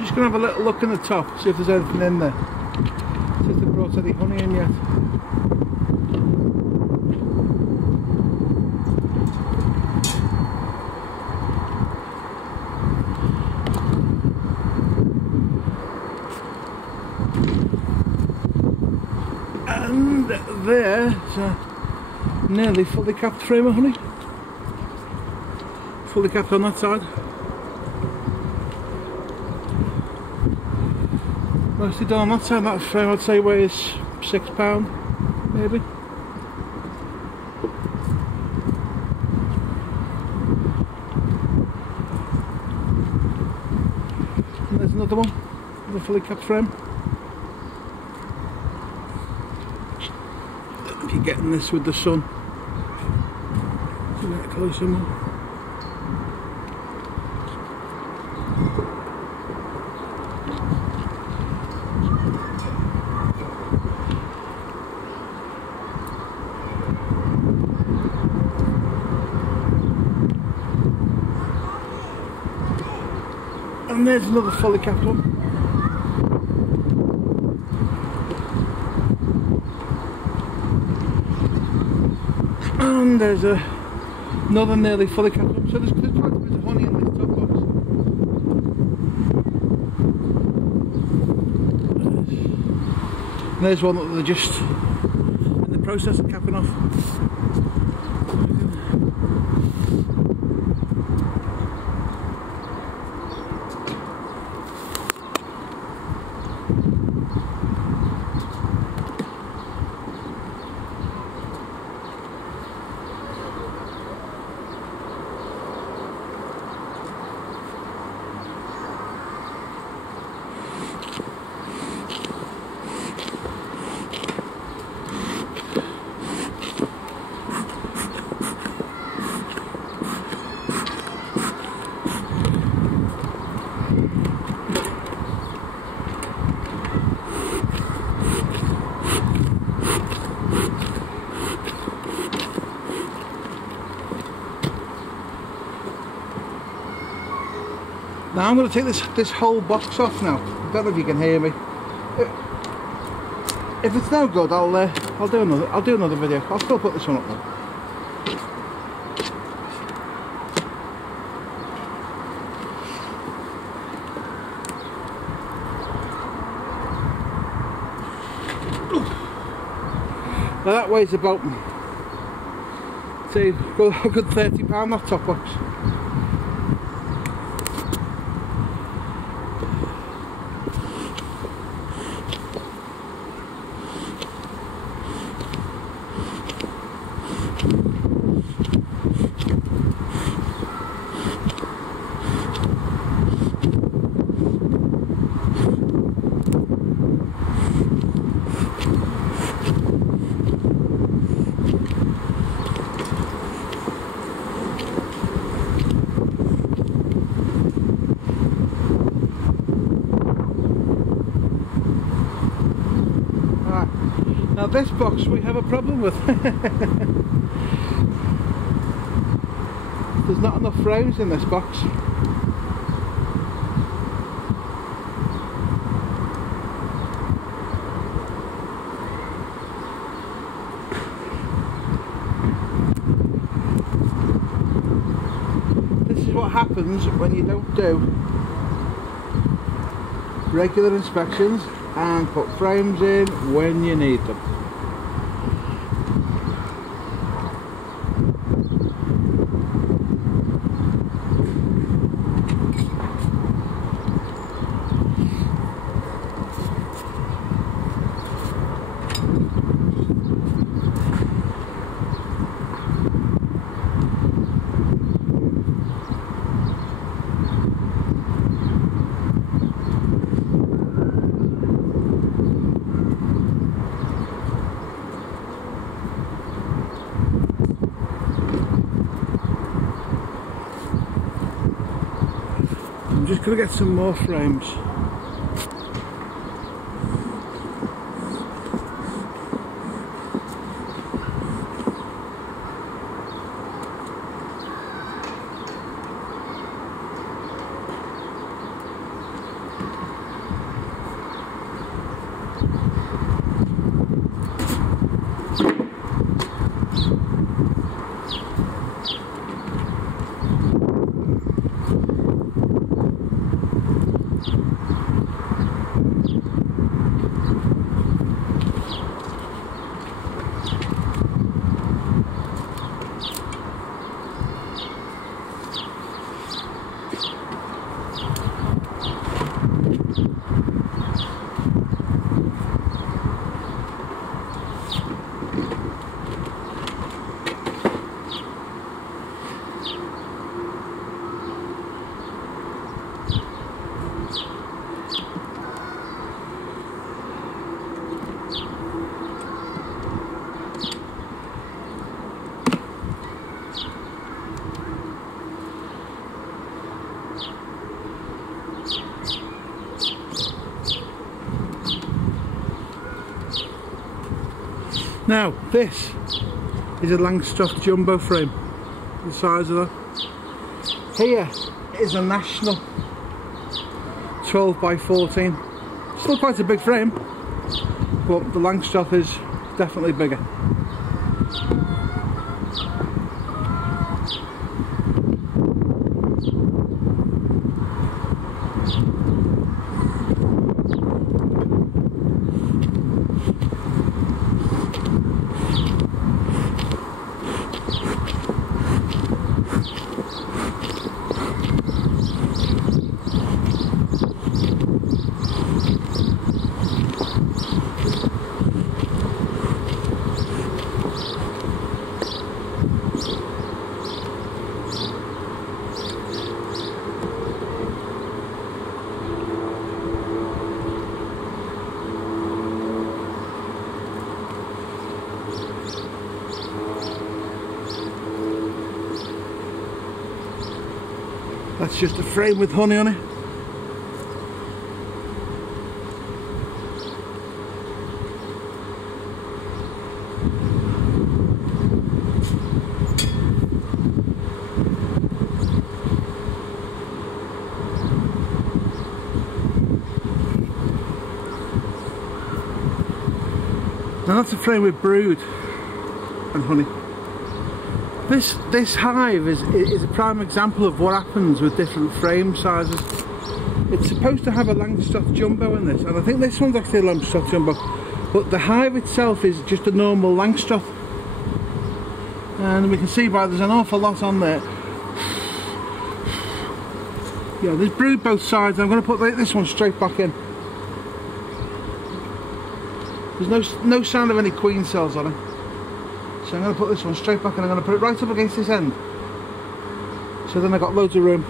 Just going to have a little look in the top, see if there's anything in there. See if they've brought any honey in yet. And there's a nearly fully capped frame of honey. Fully capped on that side. Mostly done on that side. That frame I'd say weighs £6 maybe. And there's another one, the fully capped frame. Don't know if you're getting this with the sun. So get closer more. And there's another fully capped one. And there's another nearly fully capped one. So there's quite a bit of honey in this top box. And there's one that they're just in the process of capping off. Now I'm going to take this whole box off now. I don't know if you can hear me. If it's no good, I'll do another video. I'll still put this one up though. Now that weighs about, say, a good £30 that top box. Now this box we have a problem with. There's not enough frames in this box. This is what happens when you don't do regular inspections and put frames in when you need them. I'm just going to get some more frames. Now, this is a Langstroth jumbo frame, the size of that. Here is a National 12 by 14. Still quite a big frame, but the Langstroth is definitely bigger. That's just a frame with honey on it. Now that's a frame with brood and honey. This hive is a prime example of what happens with different frame sizes. It's supposed to have a Langstroth jumbo in this, and I think this one's actually a Langstroth jumbo, but the hive itself is just a normal Langstroth. And we can see there's an awful lot on there. Yeah, there's brood both sides. I'm going to put this one straight back in. There's no sign of any queen cells on it. So I'm going to put this one straight back and I'm going to put it right up against this end. So then I've got loads of room.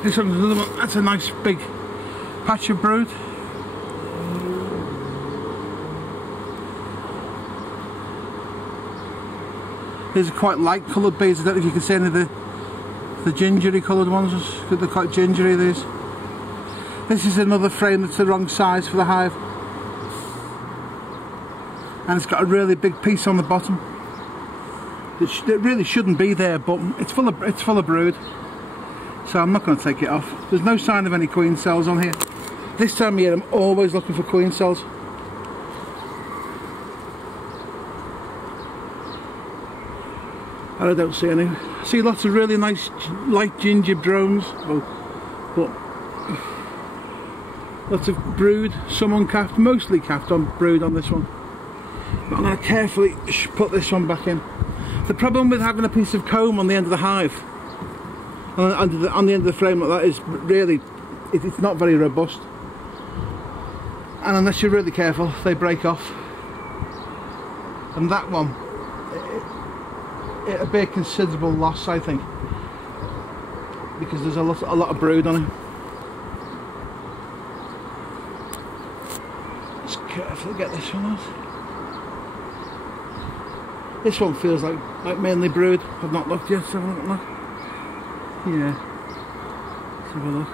This one's another one. That's a nice big patch of brood. These are quite light coloured bees. I don't know if you can see any of the gingery coloured ones. They're quite gingery, these. This is another frame that's the wrong size for the hive. And it's got a really big piece on the bottom. It really shouldn't be there, but it's full of brood. So I'm not going to take it off. There's no sign of any queen cells on here. This time of year I'm always looking for queen cells. And I don't see any. I see lots of really nice light ginger drones, but lots of brood, some uncapped, mostly capped on brood on this one. But I'm going to carefully put this one back in. The problem with having a piece of comb on the end of the hive, on the end of the frame like that, is really, it's not very robust. And unless you're really careful, they break off. and that one, it'll be a considerable loss, I think, because there's a lot of brood on it. Just carefully get this one out. This one feels like mainly brood. I've not looked yet. Let's have a look. Yeah. Let's have a look.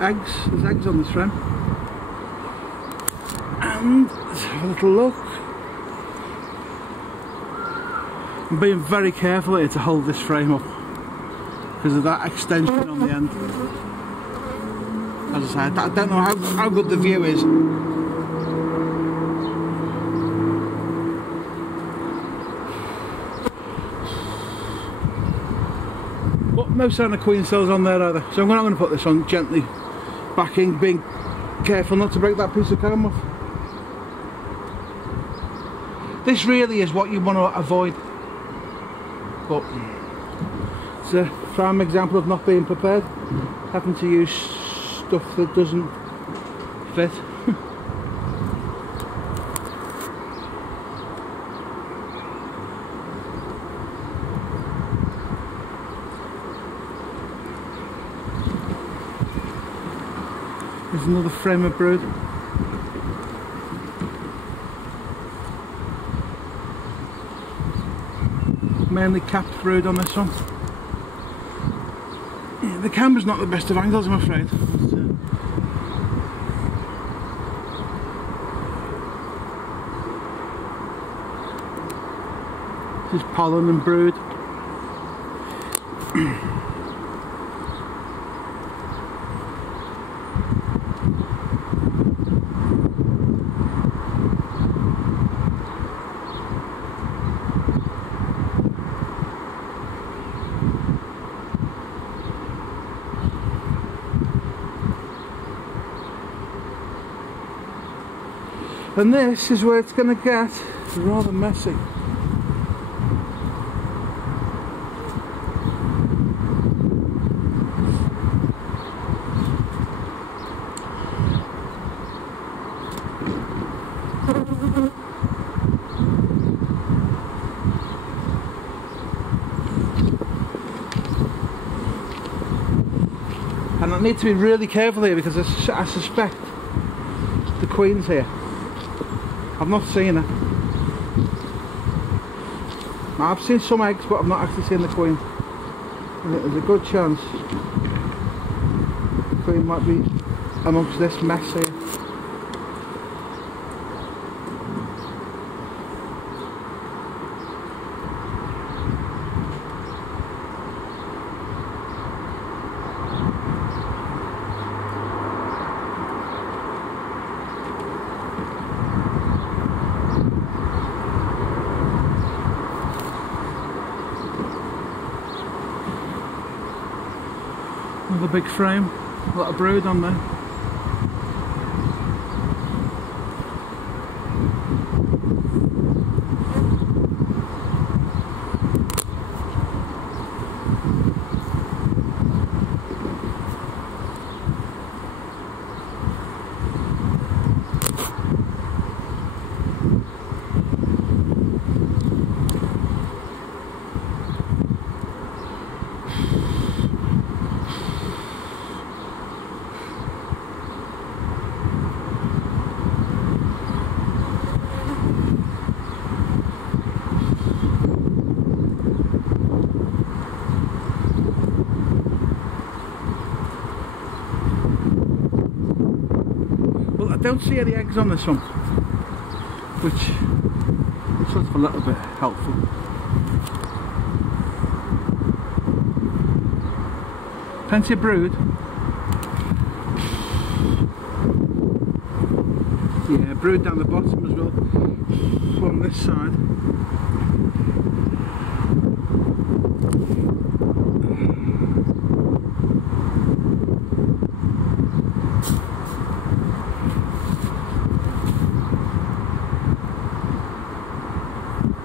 Eggs. There's eggs on this frame. And let's have a little look. I'm being very careful here to hold this frame up because of that extension on the end. As I said, I don't know how good the view is. But no sign of queen cells on there either. So I'm going to put this on gently back in, being careful not to break that piece of comb off. This really is what you want to avoid. But it's a prime example of not being prepared, having to use stuff that doesn't fit. There's another frame of brood. Mainly capped brood on this one. Yeah, the camera's not the best of angles, I'm afraid. This is pollen and brood. And this is where it's going to get rather messy. And I need to be really careful here because I suspect the queen's here. I've not seen her. I've seen some eggs, but I've not actually seen the queen. And there's a good chance the queen might be amongst this mess here. Another big frame, a lot of brood on there. I don't see any eggs on this one, which is sort of a little bit helpful. Plenty of brood. Yeah, brood down the bottom as well, on this side.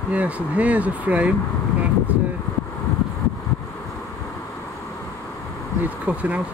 Yes, and here's a frame that needs cutting out.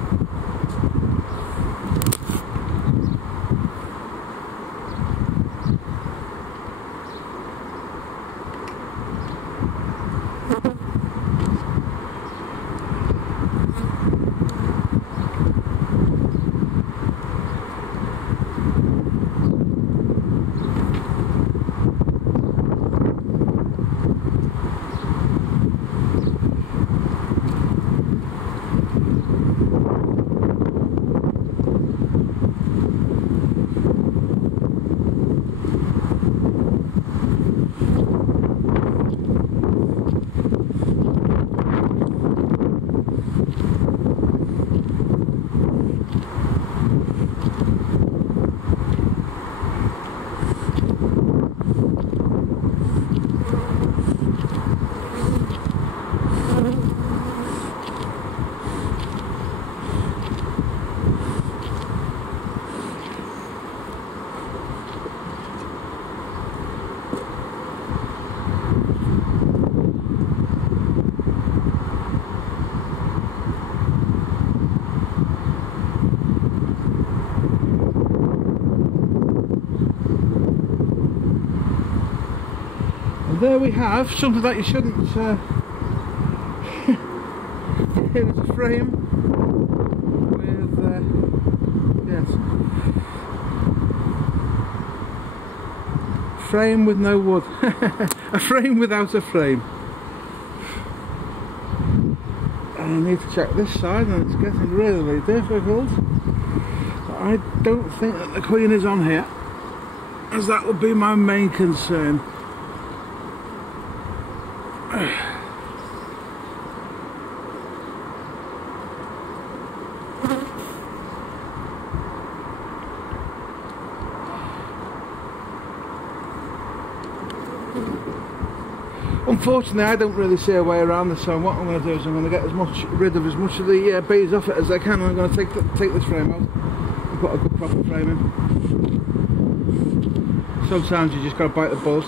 there we have something that you shouldn't. Here is a frame with yes, frame with no wood. A frame without a frame. And I need to check this side, and it's getting really difficult. I don't think that the Queen is on here, as that would be my main concern. Unfortunately, I don't really see a way around this, so what I'm going to do is I'm going to get rid of as much of the bees off it as I can, and I'm going to take this frame out and put a good proper frame in. Sometimes you just got to bite the bullet.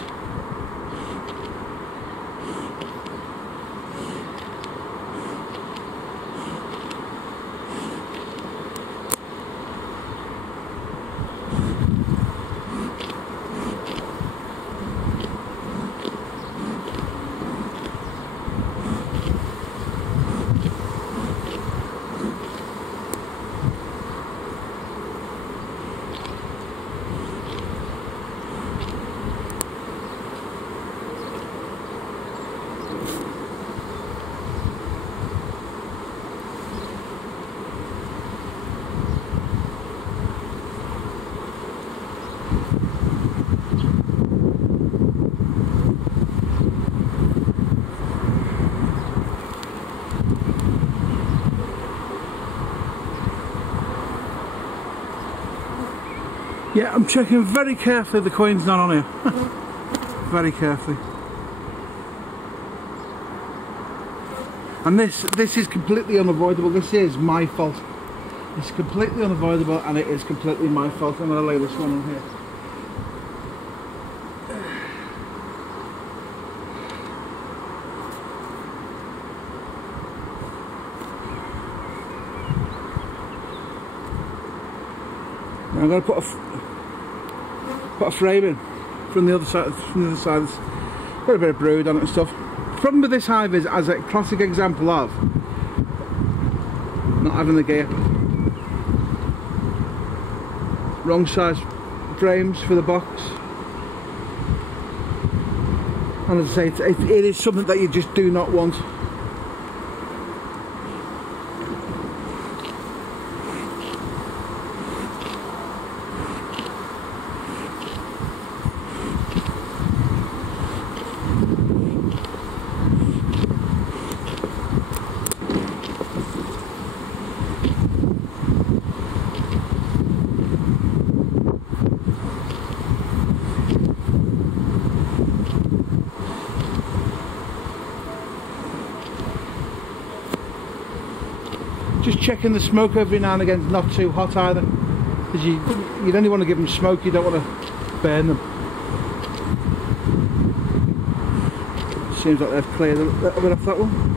Yeah, I'm checking very carefully the Queen's not on here. Very carefully. And this is completely unavoidable. This is my fault. It's completely unavoidable, and it is completely my fault. I'm going to lay this one on here. I'm going to put a frame in from the other side. It's got a bit of brood on it and stuff. The problem with this hive is, as a classic example of not having the gear, wrong size frames for the box, and as I say, it is something that you just do not want. Just checking the smoke every now and again is not too hot either, because you only want to give them smoke, you don't want to burn them. Seems like they've cleared a little bit off that one.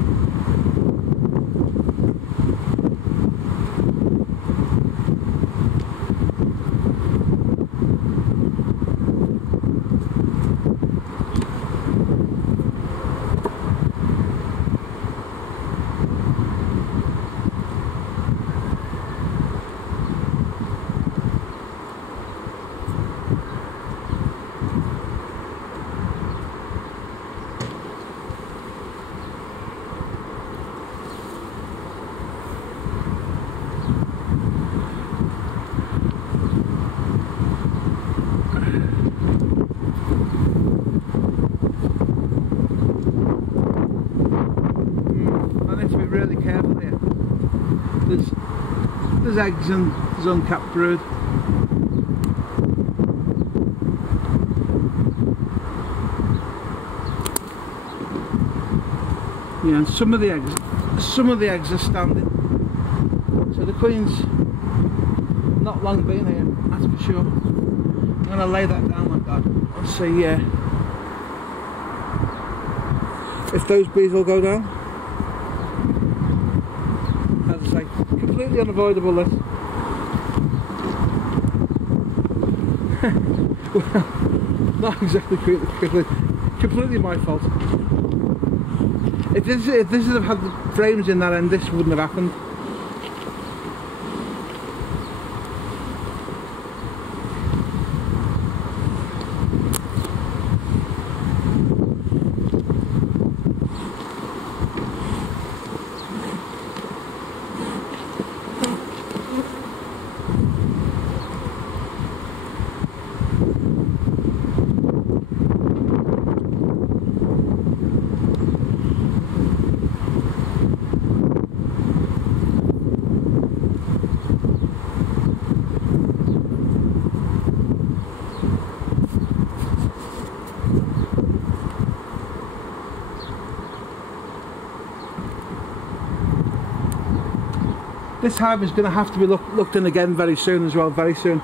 Really careful here. There's eggs and there's uncapped brood. Yeah, and some of the eggs are standing. So the Queen's not long been here, that's for sure. I'm gonna lay that down like that and see if those bees will go down. Like, completely unavoidable this. Well, not exactly quickly. Completely my fault. If this had had the frames in that end, this wouldn't have happened. This hive is going to have to be looked in again very soon as well, very soon,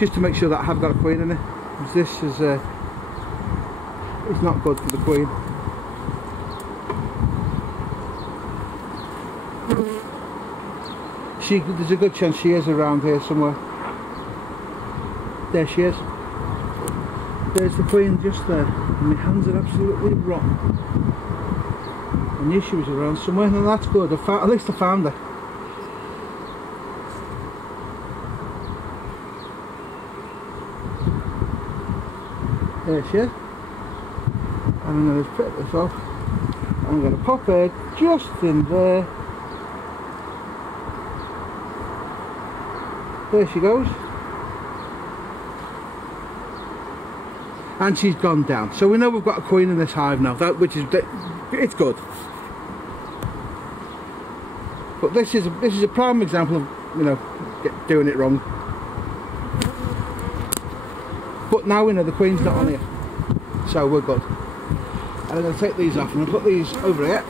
just to make sure that I have got a queen in it. Because this is not good for the queen. There's a good chance she is around here somewhere. There she is. There's the queen just there. And my hands are absolutely rotten. I knew she was around somewhere, and that's good. At least I found her. There she is. I'm going to put this off. I'm going to pop her just in there. There she goes. And she's gone down. So we know we've got a queen in this hive now, which is, it's good. But this is a prime example of, you know, doing it wrong. But now we know the queen's not on here, so we're good. And I'm going to take these off and I'll put these over here.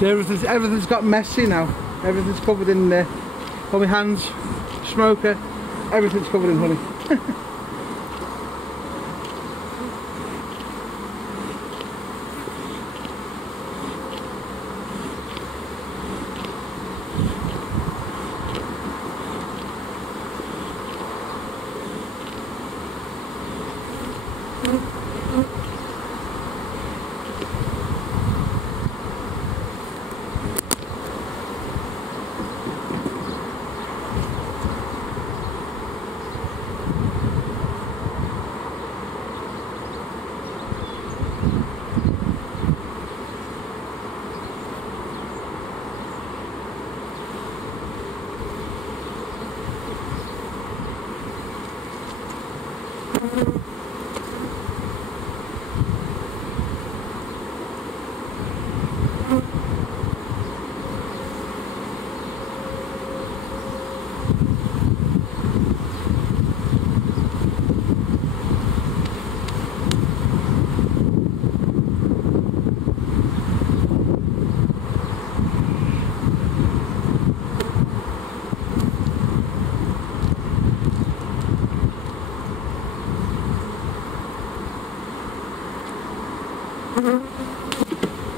So everything's got messy now. Everything's covered in all my hands, smoker, everything's covered in honey.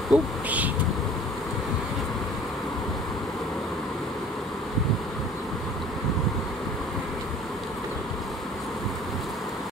Oops.